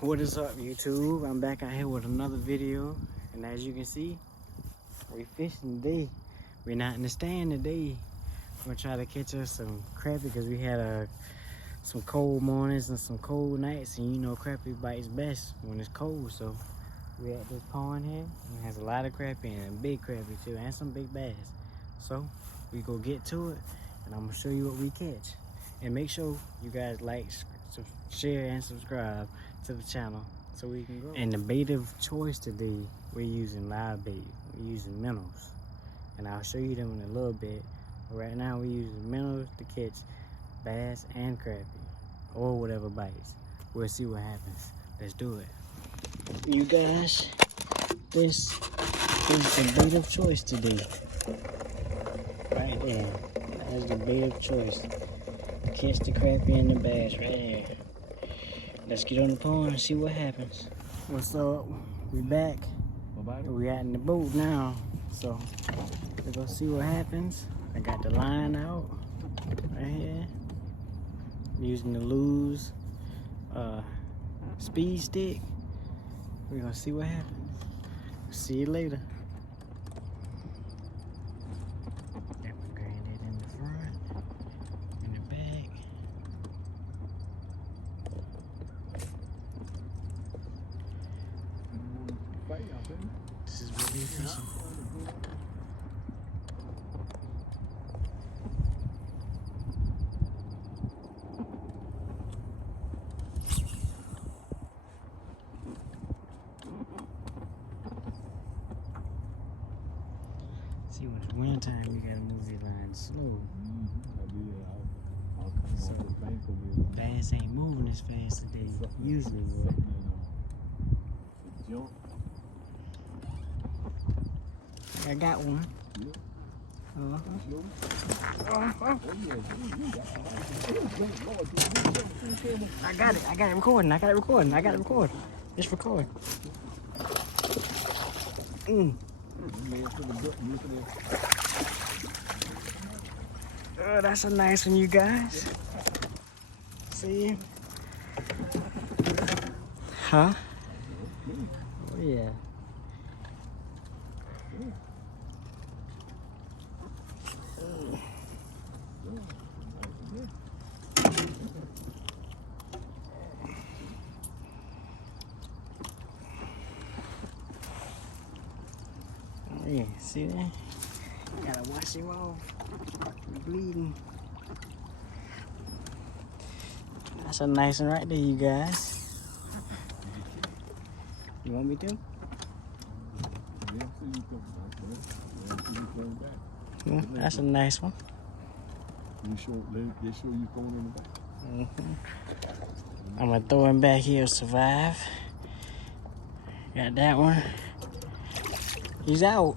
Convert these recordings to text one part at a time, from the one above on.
What is up, YouTube? I'm back out here with another video, and as you can see, we fishing today. We're not in the stand today. We're gonna try to catch us some crappie because we had some cold mornings and some cold nights, and you know crappie bites best when it's cold. So we're at this pond here, and it has a lot of crappie and big crappie too, and some big bass. So we go get to it, and I'm gonna show you what we catch. And make sure you guys like, share, and subscribe to the channel so we can grow. And the bait of choice today, we're using live bait. We're using minnows, and I'll show you them in a little bit. But right now we're using minnows to catch bass and crappie, or whatever bites. We'll see what happens. Let's do it. You guys, this is the bait of choice today. Right there. That's the bait of choice. Catch the crappie and the bass right here. Let's get on the pond and see what happens. What's up? We back. We out in the boat now. So we're gonna see what happens. I got the line out right here. I'm using the Lew's speed stick. We're gonna see what happens. See you later. This is what they're fishing. See, when it's winter time, we gotta move the line slow. So bass ain't moving as fast as they usually would. I got one. I got it recording. It's recording. Oh, that's a nice one, you guys. See? Huh? Oh, yeah. Yeah, see that? Gotta wash him off. He's bleeding. That's a nice one right there, you guys. You want me to? Yeah, that's a nice one. They show you throwing in the back. I'm gonna throw him back here to survive. Got that one. He's out.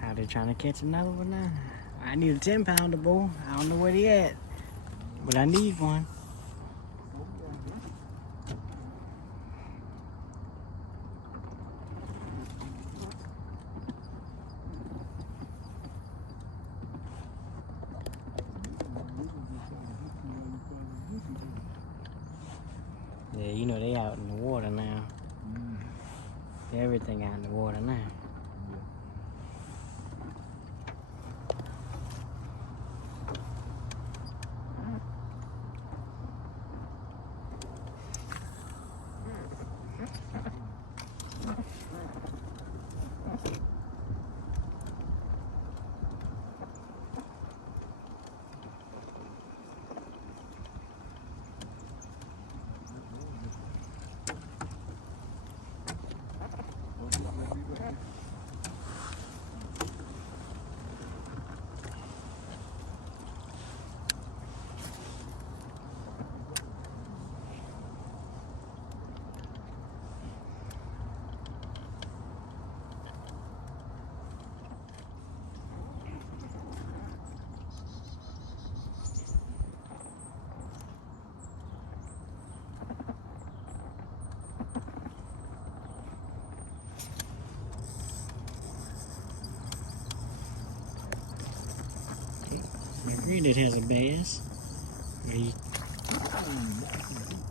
How they trying to catch another one now? I need a 10-pounder, boy. I don't know where he at, but I need one. Yeah, you know they out in the water now. Everything out in the water now. Agreed it has a bass. Yeah,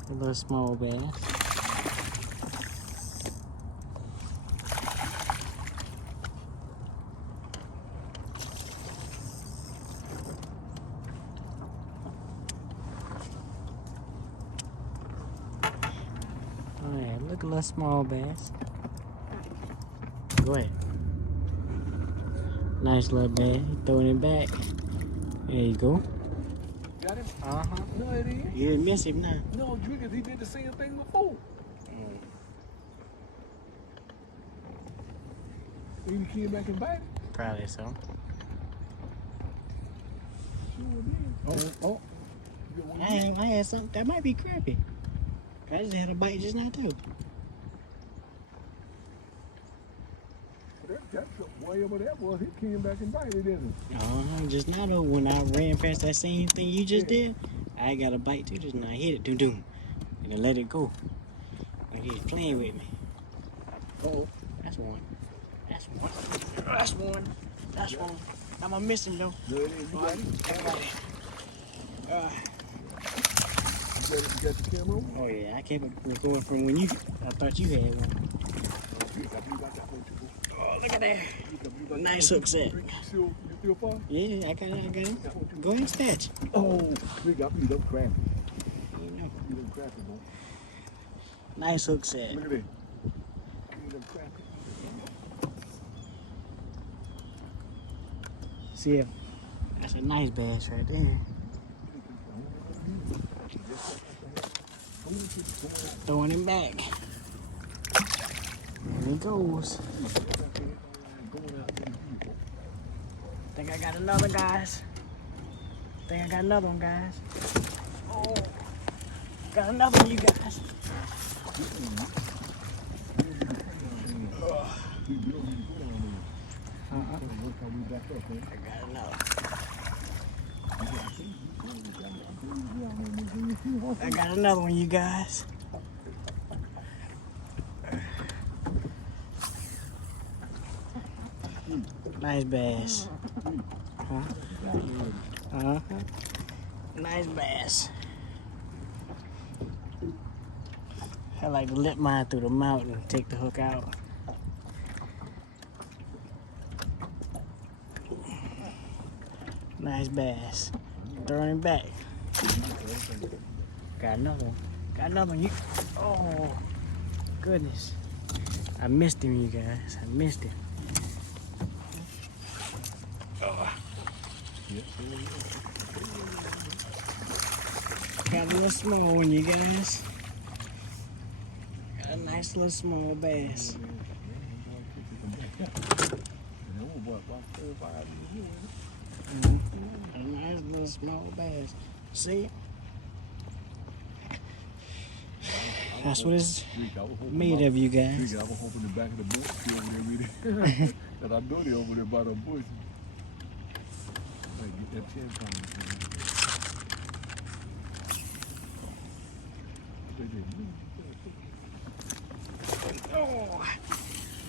a little small bass. Oh yeah, look a little small bass. Go ahead. Nice little bass. Throwing it back. There you go. Got him? Uh-huh. No, it ain't. You didn't miss him now. No, because he did the same thing before. And he came back and bite it. Probably so. Sure did. Oh. You got one of these? I had something that might be crappy. I just had a bite just now too. That's whatever that was. He came back and bite it, didn't Just now though, when I ran past that same thing you just did, I got a bite too just now. I hit it, doom doom, and then let it go. And he's playing with me. Oh. That's one. That's one. That's one. That's one. I'm missing though. No, it ain't. You got it? I got it. You got the camera on? Oh yeah, I kept it recording from when you. I thought you had one. Oh, look at that. Nice hook set. You still far? Yeah, I got it. Go ahead and snatch. Oh, big, I beat up crappy. You know. Beat up crappy, boy. Nice hook set. Look at that. Beat up crappy. See ya. That's a nice bass right there. Throwing him back. There he goes. Think I got another, guys. Think I got another one, guys. Oh, got another one, you guys. I got another. I got another one, you guys. Nice bass. Huh? Nice bass. I like to let mine through the mouth and take the hook out. Nice bass. Throwing him back. Got another one. Got another one. Oh, goodness. I missed him, you guys. I missed him. Got a little small one, you guys. Got a nice little small bass. A nice little small bass. See? That's what it's made of, you guys. I was hoping the back of the boat still over there with it. And I know they over there by the bush. Get that chin Oh,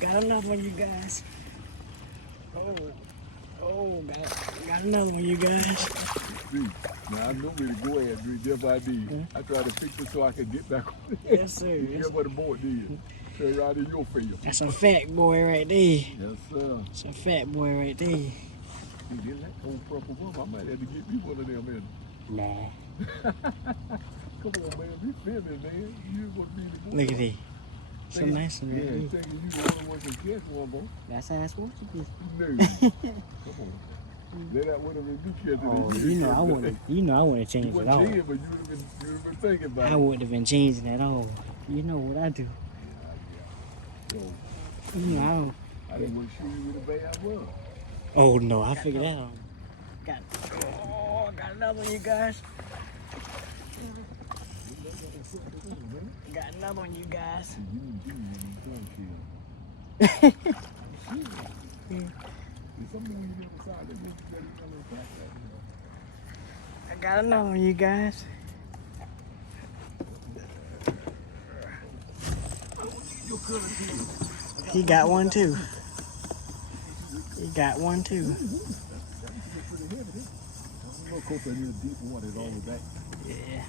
got another one, you guys. Got another one, you guys. Now I know where to go at, Dree. That's what I did. I tried to fix it so I could get back on it. Yes, sir. That's what the board did. Turn right in your field. That's a fat boy right there. Yes, sir. That's a fat boy right there. He did that old purple one. I might have to get me one of them in. Nah. Come on, man. Be filming, man. You want to be the boy. Look at that. So nice one Yeah, right thinking there. you the only one can catch one, boy. That's how it's supposed to be. No. Come on. Let that one have been catching Oh, it. you know I wouldn't You change it wasn't all. dead, but you would have been thinking about I it. wouldn't have been changing at all. You know what I do. So, You know I don't. I didn't want to shoot you with a bad one. Oh no, I figured that out. Got another one, you guys. Got another one, you guys. I got another one, you guys. He got one too. He got one too. course, I need deep water all the back. Yeah.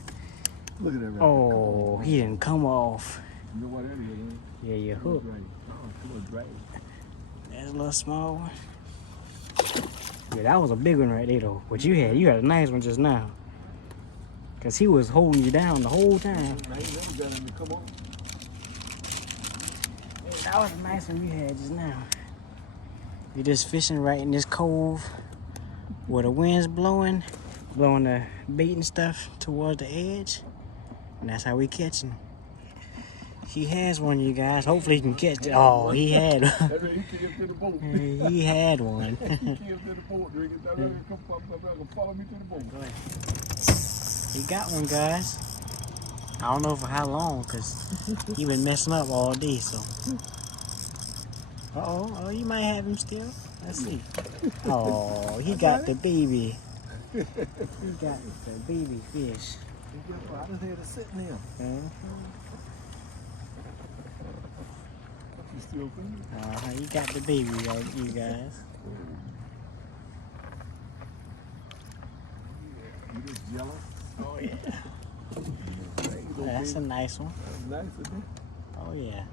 Look at that right Oh, he didn't come off. You know what that is, man? Yeah, your hook. Right. Oh, come on, drag it. That's a little small one. Yeah, that was a big one right there, though. What you had a nice one just now. Because he was holding you down the whole time. I ain't never got him to come on. Yeah, that was a nice one you had just now. You're just fishing right in this cove where the wind's blowing the bait and stuff towards the edge. And that's how we catch him. He has one, you guys. Hopefully he can catch it. Oh, he had one. That means he came to the boat. He had one. He came to the boat, drinking. That man come follow me to the boat. Go ahead. He got one, guys. I don't know for how long, because he been messing up all day, so. Oh, you might have him still. Let's see. Oh, he got the baby. He got the baby fish. I just had to sit there. You still thinking? You got the baby right, you guys. You just jealous? Oh, yeah. That's a nice one. That's nice, isn't it? Oh, yeah.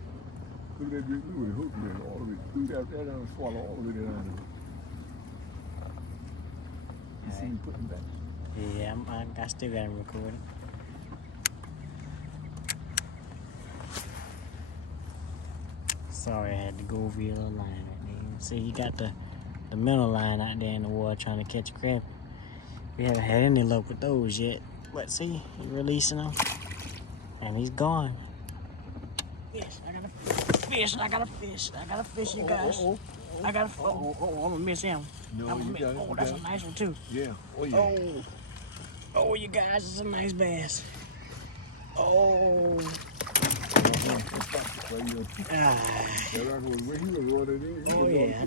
Look at that drink. Look at the hook there, all of it. Look at that down and swallow all of it down. You see me putting back? Yeah, I still got him recording. Sorry, I had to go over your little line right there. See, you got the middle line out there in the water trying to catch a crab. We haven't had any luck with those yet. But see, he's releasing them. And he's gone. Yes, I got a fish. I got a fish. I got a fish, you guys. I got a fish. Oh, I'm going to miss him. No, I'm gonna miss. Oh, that's a nice one, too. Yeah. Oh, yeah. Oh, you guys, it's a nice bass. Oh. Oh, yeah.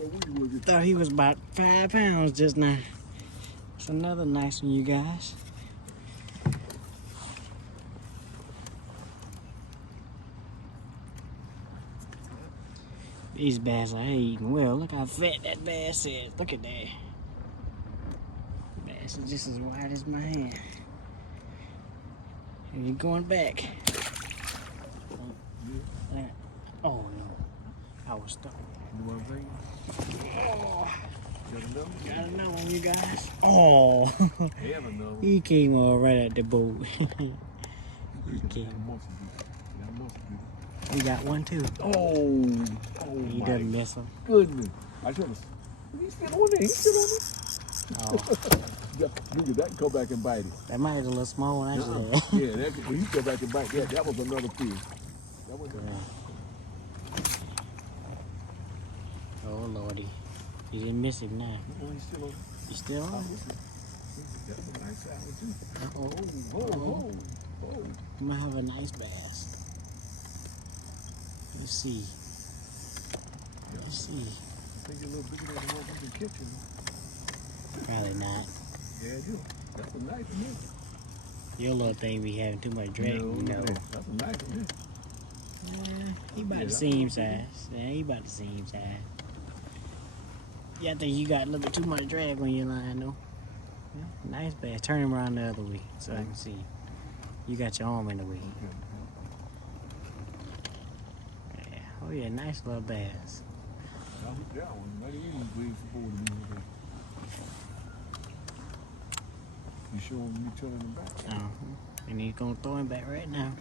Thought he was about 5 pounds just now. It's another nice one, you guys. These bass are eating well. Look how fat that bass is. Look at that. Bass is just as wide as my hand. And you're going back. Oh no. I was stuck. Oh. Got another one, you guys. Oh. He came all right at the boat. He came. We got one too. Oh, He doesn't miss him. Goodness. I should have. He's still on there. He's still on there. Oh. Look at that. Come back and bite it. That might be a little small one actually. Yeah, that, when you go back and bite that, that was another fish. That was Oh lordy. You didn't miss him now. Oh, he's still on. You still on? That was a nice salad too. Oh. You might have a nice bass. Let's see. Let's see. I think you're a little bigger than the one we can catch him. Probably not. Yeah, I do. That's a nice one. Your little thing be having too much drag, you know. That's a nice one. He about the same size. Yeah, he about the same size. Yeah, I think you got a little bit too much drag on your line, though. Yeah, nice bass. Turn him around the other way so I can see. You got your arm in the way. Yeah. Oh yeah, nice little bass. That one, not even way forward to me. You showing me turning him back? And he's gonna throw him back right now.